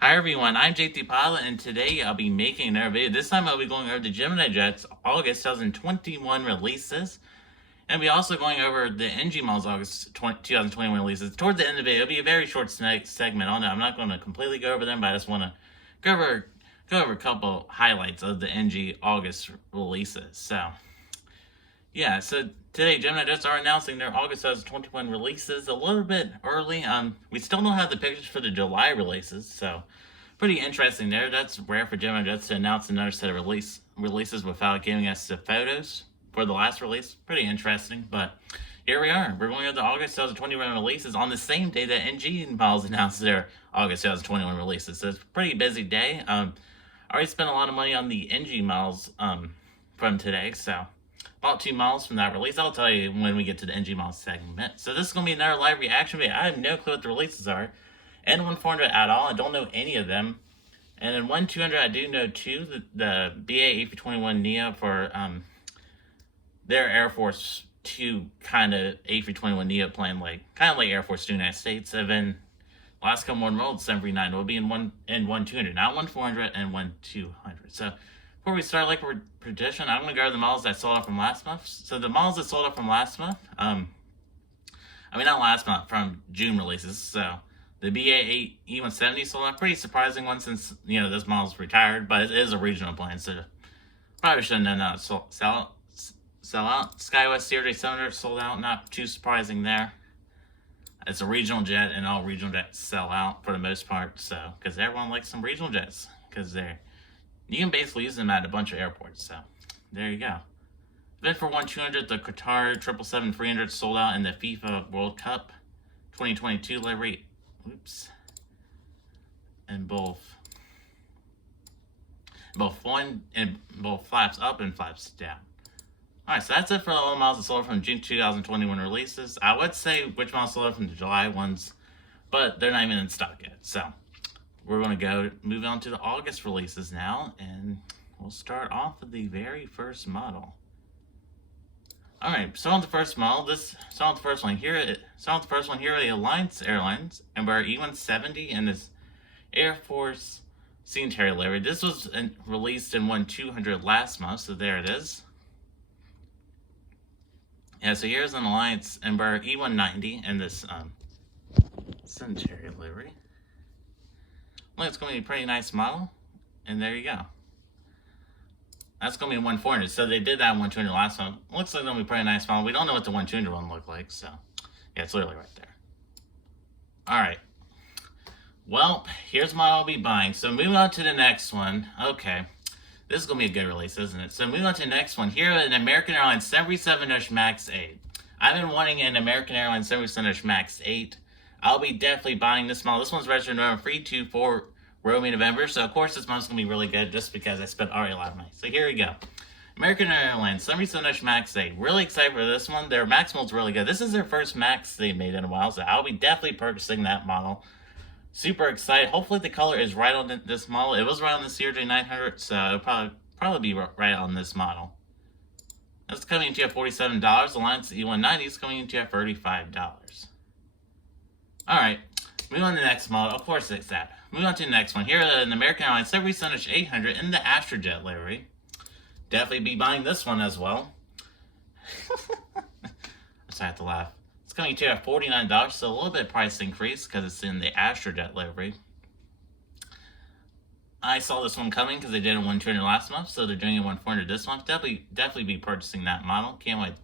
Hi everyone, I'm JT Pilot, and today I'll be making another video. This time I'll be going over the Gemini Jets August 2021 releases, and I'll be also going over the NG models August 2021 releases. Towards the end of the video, it'll be a very short segment on it. I'm not going to completely go over them, but I just want to go over a couple highlights of the NG August releases. So today Gemini Jets are announcing their August 2021 releases a little bit early. We still don't have the pictures for the July releases, so pretty interesting there. That's rare for Gemini Jets to announce another set of releases without giving us the photos for the last release. Pretty interesting, but here we are. We're going over the August 2021 releases on the same day that NG models announced their August 2021 releases. So it's a pretty busy day. I already spent a lot of money on the NG models from today, so bought 2 models from that release. I'll tell you when we get to the NG models segment. So this is going to be another live reaction video. I have no clue what the releases are. N1400 at all. I don't know any of them. And then 1200, I do know 2. The BA A321 Neo for their Air Force 2 kind of A321 Neo plane, kind of like Air Force 2 United States. And then last come one rolled 739 will be in 1200, not 1400 and 1200. So before we start, like we're tradition, I'm going to go over the models that sold out from last month. So the models that sold out from last month, not last month, from June releases. So the BA E170 Solar, pretty surprising one since, this model's retired, but it is a regional plane, so probably shouldn't have done sell out. SkyWest CRJ Cylinder sold out, not too surprising there. It's a regional jet, and all regional jets sell out for the most part, so, because everyone likes some regional jets, because you can basically use them at a bunch of airports, so there you go. Then for 1200, the Qatar 777-300 sold out in the FIFA World Cup 2022 livery. Oops. And both flaps up and flaps down. Alright, so that's it for all the models that sold from June 2021 releases. I would say which models sold from the July ones, but they're not even in stock yet. So we're going to move on to the August releases now, and we'll start off with the very first model. Alright, so on the first model, on the first one here are the Airlines Embraer E170 and this Air Force Centenary livery. This was released in 1200 last month, so there it is. Yeah, so here's an Alliance Embraer E190 and this Centenary livery. Well, it's going to be a pretty nice model, and there you go. That's going to be 1400, so they did that in 1200 last month. Looks like it's going to be a pretty nice model. We don't know what the 1200 one looked like, so yeah, it's literally right there. Alright. Well, here's what I'll be buying. So moving on to the next one. Okay. This is going to be a good release, isn't it? So moving on to the next one. Here, an American Airlines 737 MAX 8. I've been wanting an American Airlines 737 MAX 8. I'll be definitely buying this model. This one's registered November 324 Romeo November. So, of course, this month's going to be really good just because I spent already a lot of money. So, here we go. American Airlines 737 MAX 8. Really excited for this one. Their MAX model's really good. This is their first MAX they made in a while, so I'll be definitely purchasing that model. Super excited. Hopefully the color is right on this model. It was right on the CRJ 900, so it'll probably be right on this model. That's coming into at $47. The Alliance E190 is coming into at $35. Alright, moving on to the next model. Of course it's that. Moving on to the next one. Here, an American Airlines 737 800 in the Astrojet livery. Definitely be buying this one as well. I just have to laugh. It's coming to at $49, so a little bit price increase because it's in the Astrojet livery. I saw this one coming because they did it 1200 last month, so they're doing it 1400 this month. Definitely be purchasing that model. Can't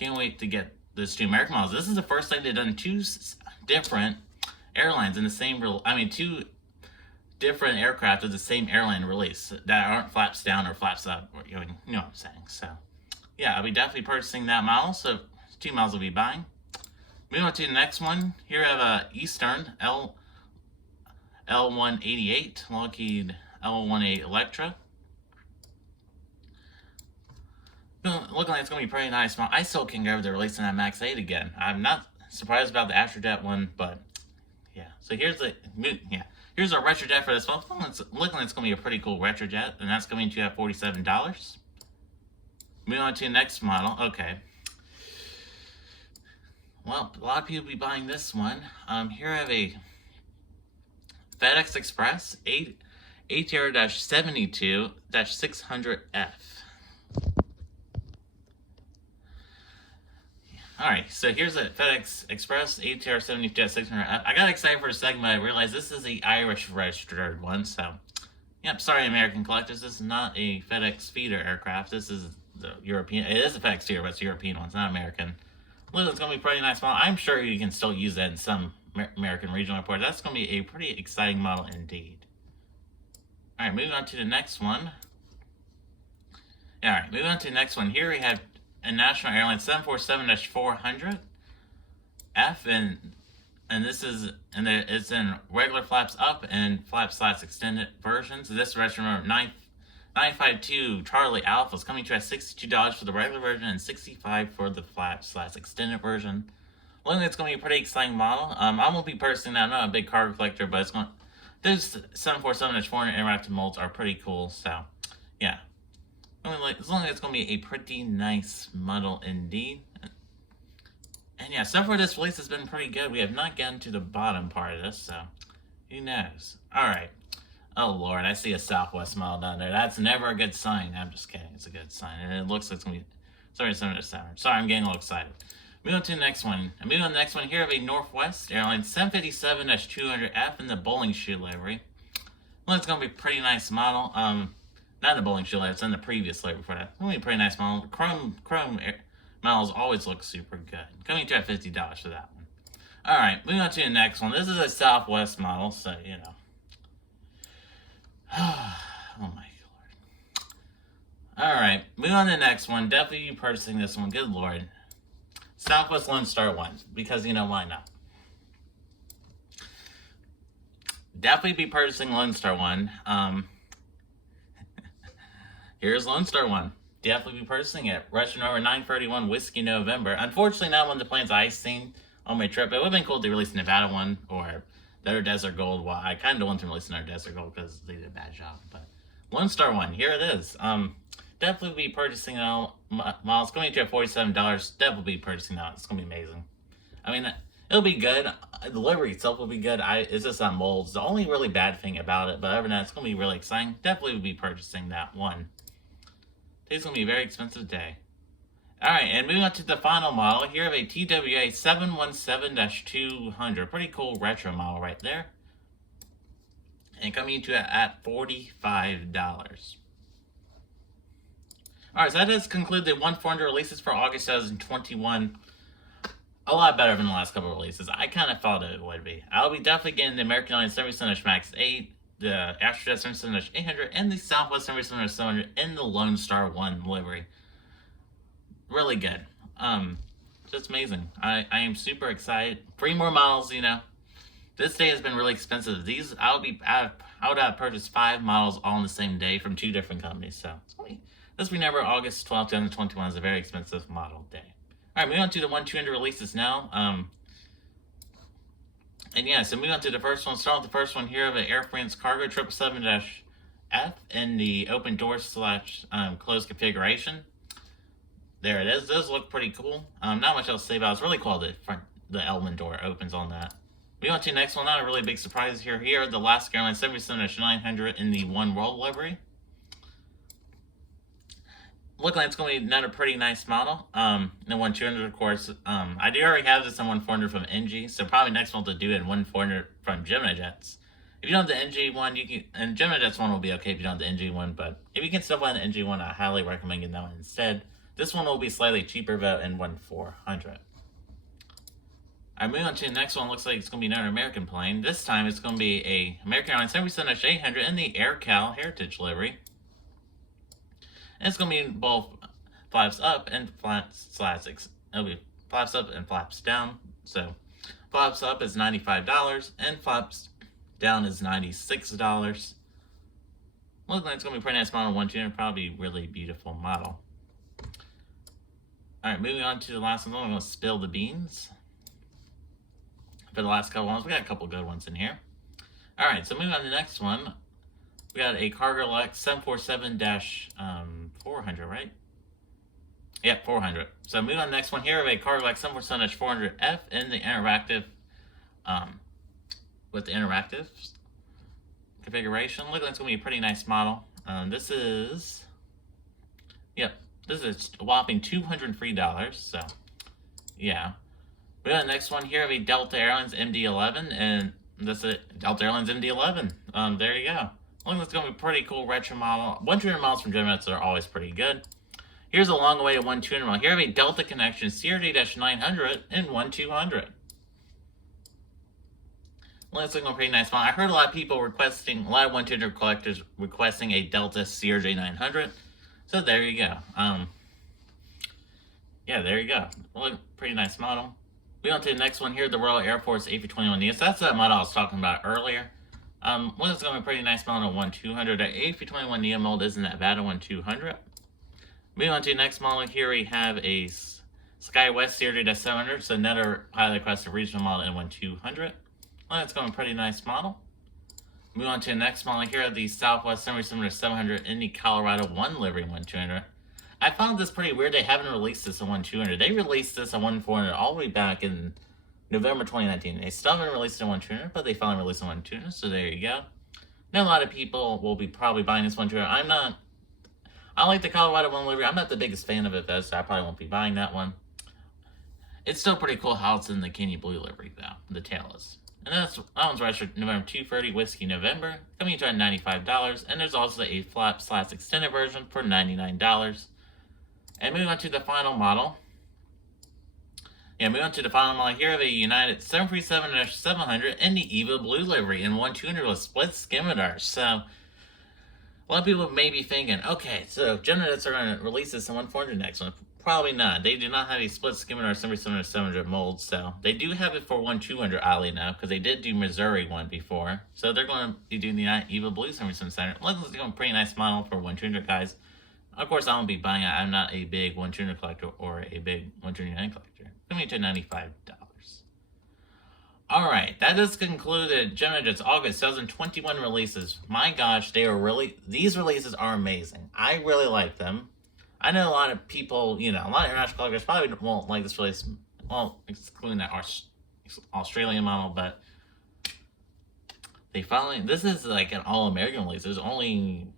wait to get those 2 American models. This is the first time they've done 2 different airlines in the same, 2 different aircraft of the same airline release that aren't flaps down or flaps up. You know what I'm saying. So, yeah, I'll be definitely purchasing that model. So, 2 models will be buying. Moving on to the next one. Here I have a Eastern L188, Lockheed L188 Electra. Looking like it's going to be pretty nice. I still can't get over the releasing that MAX 8 again. I'm not surprised about the Astrojet one, but yeah. So here's our retrojet for this one. Looking like it's going to be a pretty cool retrojet, and that's coming to at $47. Moving on to the next model. Okay. Well, a lot of people will be buying this one. Here I have a FedEx Express ATR-72-600F. Alright, so here's a FedEx Express ATR-72-600F. I got excited for a second, but I realized this is the Irish registered one, so... Yep, sorry American collectors, this is not a FedEx feeder aircraft. This is the European... It is a FedEx feeder, but it's a European one. It's not American. Look, it's going to be pretty nice model. I'm sure you can still use that in some American regional airports. That's going to be a pretty exciting model indeed. Alright, moving on to the next one. Alright, moving on to the next one. Here we have a National Airlines 747-400F, and this is, and it's in regular flaps up and flap/slash extended versions. So this restaurant 952 Charlie Alpha is coming to at $62 for the regular version and $65 for the flap/slash extended version. Looks like it's going to be a pretty exciting model. I won't be purchasing that. I'm not a big cargo collector, but it's going. Those 747-400 interactive molds are pretty cool. So, yeah. As long as it's going to be a pretty nice model indeed. And yeah, so far this release has been pretty good. We have not gotten to the bottom part of this, so who knows? Alright. Oh lord, I see a Southwest model down there. That's never a good sign. I'm just kidding. It's a good sign. And it looks like it's going to be... Sorry, 7-7. Sorry, I'm getting a little excited. Moving on to the next one. I'm moving on to the next one. Here we have a Northwest Airlines 757-200F in the bowling shoe livery. Well, it's going to be a pretty nice model. Not the bowling shoe livery. It's in the previous livery before that. It's going to be a pretty nice model. Chrome models always look super good. Coming to at $50 for that one. Alright, moving on to the next one. This is a Southwest model, so, you know. Oh my lord. Alright, moving on to the next one. Definitely be purchasing this one. Good lord. Southwest Lone Star 1. Because, you know, why not? Definitely be purchasing Lone Star 1. Here's Lone Star 1. Definitely be purchasing it. Russian over 931 Whiskey November. Unfortunately, not one of the planes I've seen on my trip. It would have been cool to release Nevada one or the other Desert Gold. Well, I kind of want to release another Desert Gold because they did a bad job. But Lone Star 1, here it is. Definitely be purchasing it. Well, it's going to at $47. Definitely be purchasing that. It's going to be amazing. I mean, it'll be good. The livery itself will be good. It's just on molds. The only really bad thing about it, but other than that, it's going to be really exciting. Definitely will be purchasing that one. Today's going to be a very expensive day. Alright, and moving on to the final model. Here we have a TWA 717-200. Pretty cool retro model right there. And coming to it at $45. Alright, so that does conclude the 1-400 releases for August 2021. A lot better than the last couple of releases. I kind of thought it would be. I'll be definitely getting the American Airlines 77 Max 8, the Astrojet 77-800, and the Southwest 77-700 in the Lone Star 1 livery. Really good. Just amazing. I am super excited. 3 more models, you know. This day has been really expensive. These, I would have purchased 5 models all on the same day from 2 different companies. So, let's remember August 12th, 2021 is a very expensive model day. Alright, moving on to the 1-200 releases now. And yeah, so moving on to the first one. Start with the first one here of an Air France Cargo 777-F in the open door / closed configuration. There it is. It does look pretty cool. Not much else to say about it. It's really cool that the element door opens on that. Moving on to the next one. Not a really big surprise here. Here are the Alaska Airlines 77-900 in the One World livery. Looking like it's going to be another pretty nice model. The 1-200, of course. I do already have this in 1-400 from NG, so probably next one to do it in 1-400 from Gemini Jets. If you don't have the NG one, you can, and Gemini Jets one will be okay if you don't have the NG one, but if you can still buy the NG one, I highly recommend getting that one instead. This one will be slightly cheaper though in 1-400. Alright, moving on to the next one. Looks like it's going to be another American plane. This time it's going to be a American Airlines 77-800 in the AirCal Heritage livery. And it's going to be both flaps up and flaps up and flaps down. So flaps up is $95 and flaps down is $96. Looks like it's going to be a pretty nice model 1-200, probably really beautiful model. Alright, moving on to the last one. I'm going to spill the beans for the last couple ones. We got a couple good ones in here. Alright, so moving on to the next one. We got a Cargolux 747-400, right? Yep, 400. So moving on to the next one here, we have a Cargolux 747-400F in the interactive, with the interactives. configuration. Look like it's going to be a pretty nice model. This is a whopping $203, so yeah. We got the next one here of a Delta Airlines MD-11, and this is Delta Airlines MD-11. There you go. I think it's going to be a pretty cool retro model. 1-200 models from Gemini Jets are always pretty good. Here's a long-awaited 1-200 model. Here we have a Delta Connection CRJ-900 and 1-200. Well, that's looking a pretty nice model. I heard a lot of people requesting, a lot of 1-200 collectors requesting a Delta CRJ-900. So there you go. Yeah, there you go. Well, pretty nice model. We on to the next one here, the Royal Air Force A321neo. So that's that model I was talking about earlier. Well, it's going to be a pretty nice model, 1-200. The A321neo mold isn't that bad, 1-200. Moving on to the next model here, we have a SkyWest CRJ-700. So another highly requested regional model in 1-200. Well, that's going to be a pretty nice model. Move on to the next model here, the Southwest 700 in the Colorado 1 livery 1-200. I found this pretty weird. They haven't released this on 1-200. They released this on 1-400 all the way back in November 2019. They still haven't released it on 1-200, but they finally released it on 1-200, so there you go. Now, a lot of people will be probably buying this 1-200. I like the Colorado 1 livery. I'm not the biggest fan of it, though, so I probably won't be buying that one. It's still pretty cool how it's in the Canyon Blue livery, though. The tail is. And that one's registered November 230 Whiskey November, coming to $95. And there's also a flap/extended version for $99. And moving on to the final model. Moving on to the final model here of a United 737-700 in the EVA Blue livery in 1-200 with split skimmitars. So, a lot of people may be thinking, okay, so Gemini Jets are going to release this in 1-400 next one. Probably not. They do not have a split skimmitar 737-700 mold, so they do have it for 1-200, oddly enough, because they did do Missouri one before. So they're going to be doing the EVA Blue 737. Looks like a pretty nice model for 1-200 guys. Of course, I won't be buying it. I'm not a big 1-200 collector or a big 1-209 collector. Coming to $95. Alright, that does conclude the Gemini Jets August 2021 releases. My gosh, these releases are amazing. I really like them. I know a lot of people, a lot of international collectors probably won't like this release, well, excluding that Australian model, but this is like an all-American release. There's only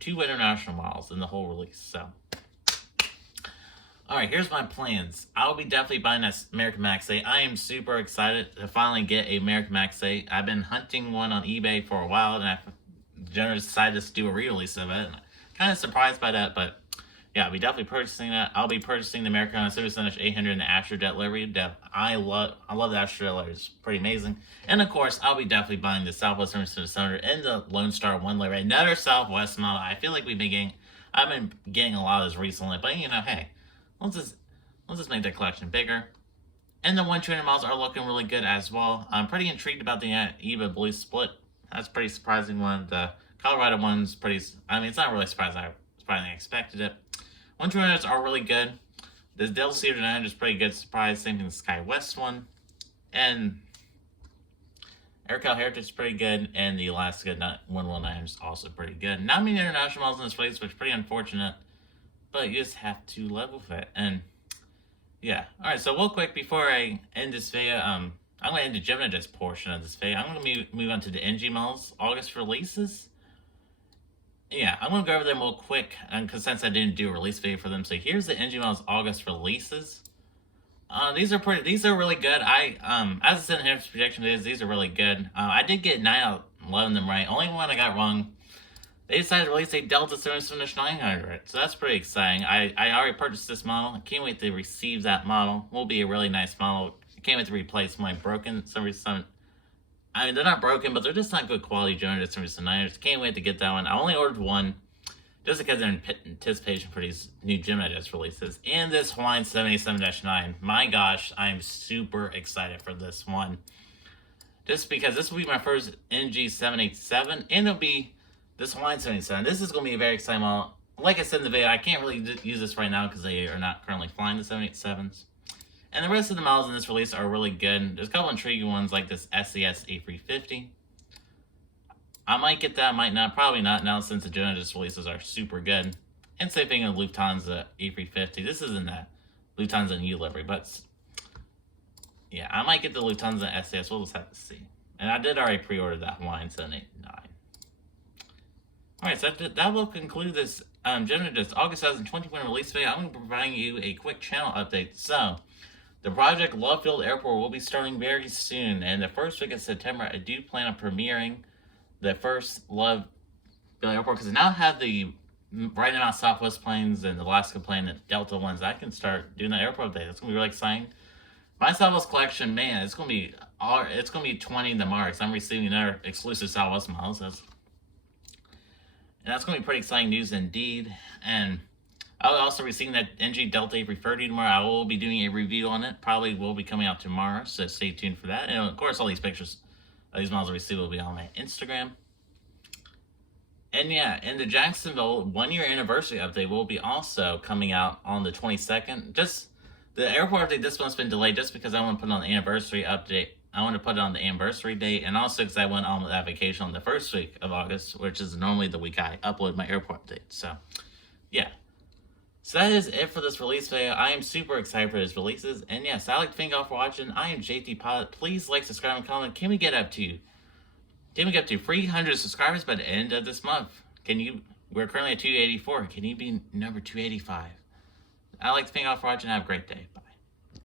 two international models in the whole release, so. Alright, here's my plans. I'll be definitely buying that American Max 8. I am super excited to finally get a American Max 8. I've been hunting one on eBay for a while, and I generally decided to do a re-release of it. Kind of surprised by that, but yeah, I'll be definitely purchasing that. I'll be purchasing the American 777-800 and the Astrojet livery. I love the Astrojet livery. It's pretty amazing. And of course, I'll be definitely buying the Southwest 777 and the Lone Star 1 livery. Another Southwest model. I feel like I've been getting a lot of this recently, but hey, let's just make the collection bigger. And the 1-200 models are looking really good as well. I'm pretty intrigued about the EVA Blue split. That's a pretty surprising one. The Colorado one's it's not really surprising. I surprisingly expected it. 1-200s are really good. The Delta CRJ-900 is pretty good surprise. Same thing with the SkyWest one. And AirCal Heritage is pretty good. And the Alaska 119 is also pretty good. Not many international models in this place, which is pretty unfortunate. But you just have to level with it. And yeah. Alright, so real quick before I end this video, I'm going to end the Gemini Jets portion of this video. I'm going to move on to the NG models August releases. Yeah, I'm going to go over them real quick, because since I didn't do a release video for them. So here's the NG models August releases. These are really good. As I said in the projection videos, these are really good. I did get 9 out of 11 of them right. Only one I got wrong. They decided to release a Delta 777-900, so that's pretty exciting. I already purchased this model. I can't wait to receive that model. Will be a really nice model. I can't wait to replace my broken 777. They're not broken, but they're just not good quality Gemini Jets 777-900s. Can't wait to get that one. I only ordered one just because they're in anticipation for these new Gemini Jets releases. And this Hawaiian 787-9. My gosh, I'm super excited for this one. Just because this will be my first NG 787, and it'll be this Hawaiian 787. This is going to be a very exciting model. Like I said in the video, I can't really use this right now because they are not currently flying the 787s. And the rest of the models in this release are really good. There's a couple intriguing ones like this SES A350. I might get that, might not, probably not now since the Gemini Jets releases are super good. And same thing with Lufthansa A350. This isn't that Lufthansa new livery, but yeah, I might get the Lufthansa SES. We'll just have to see. And I did already pre-order that Hawaiian 789. Alright, so that will conclude this Gemini Jets August 2021 release video. I'm going to be providing you a quick channel update. So, the Project Love Field Airport will be starting very soon. And the first week of September, I do plan on premiering the first Love Field Airport, because I now have the right amount of Southwest planes and the Alaska plane and Delta ones. I can start doing that airport update. That's going to be really exciting. My Southwest collection, man, it's going to be 20 in the marks. I'm receiving another exclusive Southwest models. And that's going to be pretty exciting news indeed. And I'll also be receiving that NG Delta A330 tomorrow. I will be doing a review on it. Probably will be coming out tomorrow, so stay tuned for that. And of course, all these pictures of these models I receive will be on my Instagram. And yeah, in the Jacksonville 1-year anniversary update will be also coming out on the 22nd. Just the airport update this month's been delayed just because I want to put it on the anniversary update. I want to put it on the anniversary date, and also because I went on that vacation on the first week of August, which is normally the week I upload my airport update. So, yeah. So that is it for this release video. I am super excited for these releases. And yes, I'd like to thank you all for watching. I am JT Pilot. Please like, subscribe, and comment. Can we get up to 300 subscribers by the end of this month? We're currently at 284. Can you be number 285? I'd like to thank you all for watching. Have a great day. Bye.